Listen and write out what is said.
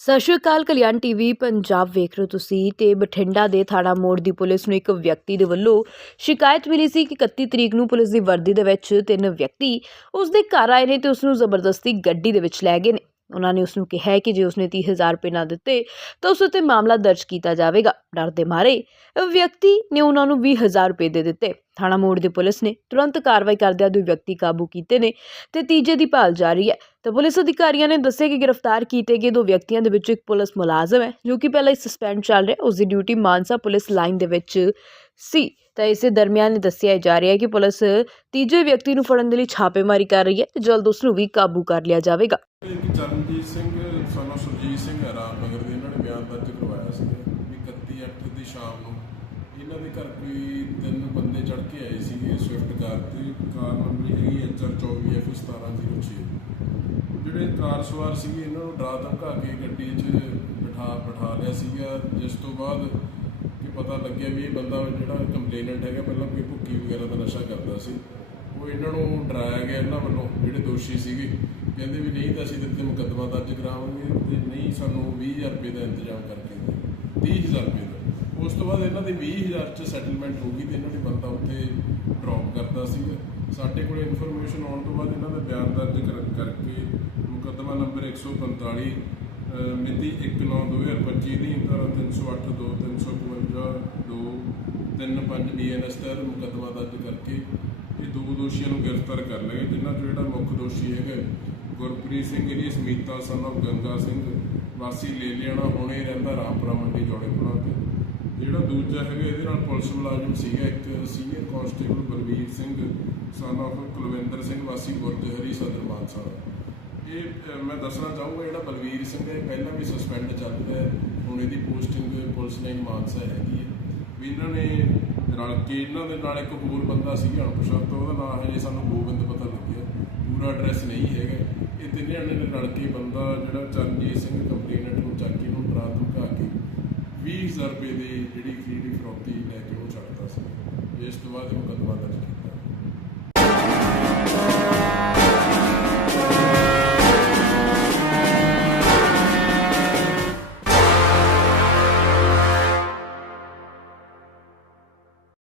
ਸਤਿ ਸ਼੍ਰੀ ਅਕਾਲ, ਕਲਿਆਣ ਟੀਵੀ ਪੰਜਾਬ ਵੇਖ ਰਹੇ ਹੋ ਤੁਸੀਂ ਤੇ ਬਠਿੰਡਾ ਦੇ ਥਾਣਾ ਮੋੜ ਦੀ ਪੁਲਿਸ ਨੂੰ ਇੱਕ ਵਿਅਕਤੀ ਦੇ ਵੱਲੋਂ ਸ਼ਿਕਾਇਤ ਮਿਲੀ ਸੀ ਕਿ 31 ਤਰੀਕ ਨੂੰ ਪੁਲਿਸ ਦੀ ਵਰਦੀ ਦੇ ਵਿੱਚ ਤਿੰਨ ਵਿਅਕਤੀ ਉਸ ਦੇ ਘਰ ਆਏ ਨੇ ਤੇ ਉਸ ਨੂੰ ਜ਼ਬਰਦਸਤੀ ਗੱਡੀ ਦੇ ਵਿੱਚ ਲੈ ਗਏ ਨੇ। ਉਹਨਾਂ ਨੇ ਉਸ ਨੂੰ ਕਿਹਾ ਕਿ ਜੇ ਉਸਨੇ 30000 ਰੁਪਏ ਨਾ ਦਿੱਤੇ, ਤਾਂ ਉਸ ਉੱਤੇ ਮਾਮਲਾ ਦਰਜ ਕੀਤਾ ਜਾਵੇਗਾ। ਡਰ ਦੇ ਮਾਰੇ, ਵਿਅਕਤੀ ਨੇ ਉਹਨਾਂ ਨੂੰ 20000 ਰੁਪਏ ਦੇ ਦਿੱਤੇ। ਥਾਣਾ ਮੋੜ ਦੀ ਪੁਲਿਸ ਨੇ ਤੁਰੰਤ ਕਾਰਵਾਈ ਕਰਦਿਆਂ ਦੋ ਵਿਅਕਤੀ ਕਾਬੂ ਕੀਤੇ ਨੇ ਤੇ ਤੀਜੇ ਦੀ ਭਾਲ ਜਾਰੀ ਹੈ। ਤਾਂ ਪੁਲਿਸ ਅਧਿਕਾਰੀਆਂ ਨੇ ਦੱਸਿਆ ਕਿ ਗ੍ਰਿਫਤਾਰ ਕੀਤੇ ਗਏ ਦੋ ਵਿਅਕਤੀਆਂ ਦੇ ਵਿੱਚੋਂ ਇੱਕ ਪੁਲਿਸ ਮੁਲਾਜ਼ਮ ਹੈ, ਜੋ ਕਿ ਪਹਿਲਾਂ ਹੀ ਸਸਪੈਂਡ ਚੱਲ ਰਿਹਾ ਉਸ ਦੀ ਡਿਊਟੀ ਮਾਨਸਾ ਪੁਲਿਸ ਲਾਈਨ ਦੇ ਵਿੱਚ ਸੀ। ਤਾਂ ਇਸੇ ਦਰਮਿਆਨ ਦੱਸਿਆ ਜਾ ਰਿਹਾ ਹੈ ਕਿ ਪੁਲਿਸ ਤੀਜੇ ਵਿਅਕਤੀ ਨੂੰ ਫੜਨ ਦੇ ਲਈ ਛਾਪੇਮਾਰੀ ਕਰ ਰਹੀ ਹੈ ਤੇ ਜਲਦ ਉਸ ਨੂੰ ਵੀ ਕਾਬੂ ਕਰ ਲਿਆ ਜਾਵੇਗਾ। ਇੱਕ ਚਰਨਜੀਤ ਸਿੰਘ, ਸਾਨੂੰ ਸੁਰਜੀਤ ਸਿੰਘ ਹੈ ਰਾਮਨਗਰ ਦੇ ਇਹਨਾਂ ਨੇ ਬਿਆਨ ਦਰਜ ਕਰਵਾਇਆ ਸੀ ਵੀ 31 ਅੱਠ ਦੀ ਸ਼ਾਮ ਨੂੰ ਇਹਨਾਂ ਦੇ ਘਰ ਕੋਈ ਤਿੰਨ ਬੰਦੇ ਚੜ ਕੇ ਆਏ ਸੀਗੇ ਸਵਿਫਟ ਕਾਰ ਤੇ, ਕਾਰ ਨੰਬਰ ਹੈਗੀ HR 24F 1706 ਜਿਹੜੇ ਕਾਰ ਸਵਾਰ ਸੀਗੇ, ਇਹਨਾਂ ਨੂੰ ਡਰਾ ਧਮਕਾ ਕੇ ਗੱਡੀ 'ਚ ਬਿਠਾ ਬਿਠਾ ਲਿਆ ਸੀਗਾ, ਜਿਸ ਤੋਂ ਬਾਅਦ ਕਿ ਪਤਾ ਲੱਗਿਆ ਵੀ ਇਹ ਬੰਦਾ ਜਿਹੜਾ ਕੰਪਲੇਨੈਂਟ ਹੈਗਾ, ਪਹਿਲਾਂ ਕੋਈ ਭੁੱਕੀ ਵਗੈਰਾ ਦਾ ਨਸ਼ਾ ਕਰਦਾ ਸੀ। ਉਹ ਇਹਨਾਂ ਨੂੰ ਡਰਾਇਆ ਗਿਆ, ਇਹਨਾਂ ਵੱਲੋਂ ਜਿਹੜੇ ਦੋਸ਼ੀ ਸੀਗੇ। ਕਹਿੰਦੇ ਵੀ ਨਹੀਂ ਤਾਂ ਅਸੀਂ ਤੇਰੇ ਮੁਕੱਦਮਾ ਦਰਜ ਕਰਾਵਾਂਗੇ ਤੇ ਨਹੀਂ ਸਾਨੂੰ 20000 ਰੁਪਏ ਦਾ ਇੰਤਜ਼ਾਮ ਕਰਕੇ ਦਿਓ। 30000 ਰੁਪਏ ਦਾ। ਉਸ ਤੋਂ ਬਾਅਦ ਇਹਨਾਂ ਦੇ 20000 ਚ ਸੈਟਲਮੈਂਟ ਹੋ ਗਈ ਤੇ ਇਹਨਾਂ ਨੇ ਬੰਦਾ ਉੱਥੇ ਡ੍ਰੌਪ ਕਰਤਾ ਸੀ ਸਾਡੇ ਕੋਲ ਇਨਫੋਰਮੇਸ਼ਨ ਆਉਣ ਤੋਂ ਬਾਅਦ ਇਹਨਾਂ ਦਾ ਬਿਆਨ ਦਰਜ ਕਰ- ਕਰਕੇ ਮੁਕੱਦਮਾ ਨੰਬਰ 145 ਅਹ, ਮਿਤੀ 1/9/2025 ਦੀ ਧਾਰਾ 308 2 352 2 35 ਬੀਐਨਐਸ ਤਹਿਤ ਮੁਕੱਦਮਾ ਦਰਜ ਕਰਕੇ ਦੋਸ਼ੀਆਂ ਨੂੰ ਗ੍ਰਿਫਤਾਰ ਕਰ ਲਿਆ ਜਿਨ੍ਹਾਂ ਚੋਂ ਜਿਹੜਾ ਮੁੱਖ ਦੋਸ਼ੀ ਹੈਗਾ ਗੁਰਪ੍ਰੀਤ ਸਿੰਘ, ਇਹਦੀ ਸਮੀਤਾ son of ਗੰਗਾ ਸਿੰਘ, ਵਾਸੀ ਲੇਲਿਆਣਾ, ਹੁਣੇ ਰਹਿੰਦਾ ਰਾਮਪੁਰਾ ਮੰਡੀ ਜੋੜੇਪੁਰਾ ਤੇ। ਜਿਹੜਾ ਦੂਜਾ ਹੈਗਾ, ਇਹਦੇ ਨਾਲ ਪੁਲਿਸ ਮੁਲਾਜ਼ਮ ਸੀਗਾ ਇੱਕ senior constable Balvir Singh son of Kulwinder Singh, ਵਾਸੀ ਬੁਰਜ ਸਦਰ ਮਾਨਸਾ। ਇਹ ਮੈਂ ਦੱਸਣਾ ਚਾਹੂੰਗਾ, ਜਿਹੜਾ ਬਲਵੀਰ ਸਿੰਘ ਹੈ ਪਹਿਲਾਂ ਵੀ ਸਸਪੈਂਡ ਚੱਲਦਾ ਹੈ। ਹੁਣ ਇਹਦੀ ਪੋਸਟਿੰਗ ਪੁਲਿਸ ਲਾਈਨ ਮਾਨਸਾ ਹੈਗੀ ਹੈ। ਵੀ ਇਹਨਾਂ ਨੇ ਰਲ ਕੇ ਇਹਨਾਂ ਦੇ ਨਾਲ ਇੱਕ ਹੋਰ ਬੰਦਾ ਸੀ ਅਣਪਛਾਤਾ, ਉਹਦਾ ਨਾਮ ਹਜੇ ਸਾਨੂੰ ਗੋਬਿੰਦ ਪਤਾ ਲੱਗਿਆ। ਪੂਰਾ ਐਡਰੈਸ ਨਹੀਂ ਹੈਗਾ। ਇਹ ਤਿੰਨੇ ਜਣੇ ਨੇ ਰਲ ਕੇ ਬੰਦਾ ਜਿਹੜਾ ਚਰਨਜੀਤ ਸਿੰਘ ਕੰਪਲੇਨੈਂਟ ਨੂੰ ਚੱਕ ਕੇ ਨੂੰ ਡਰਾ ਧਮਕਾ ਕੇ 20000 ਰੁਪਏ ਦੀ ਜਿਹੜੀ ਖਰੀਦੀ ਫਰੋਤੀ ਲੈ ਕੇ ਉਹ ਛੱਡਦਾ ਸੀ। ਇਸ ਤੋਂ ਬਾਅਦ ਇਹ ਮੁਕੱਦਮਾ ਦਰਜ ਕੀਤਾ।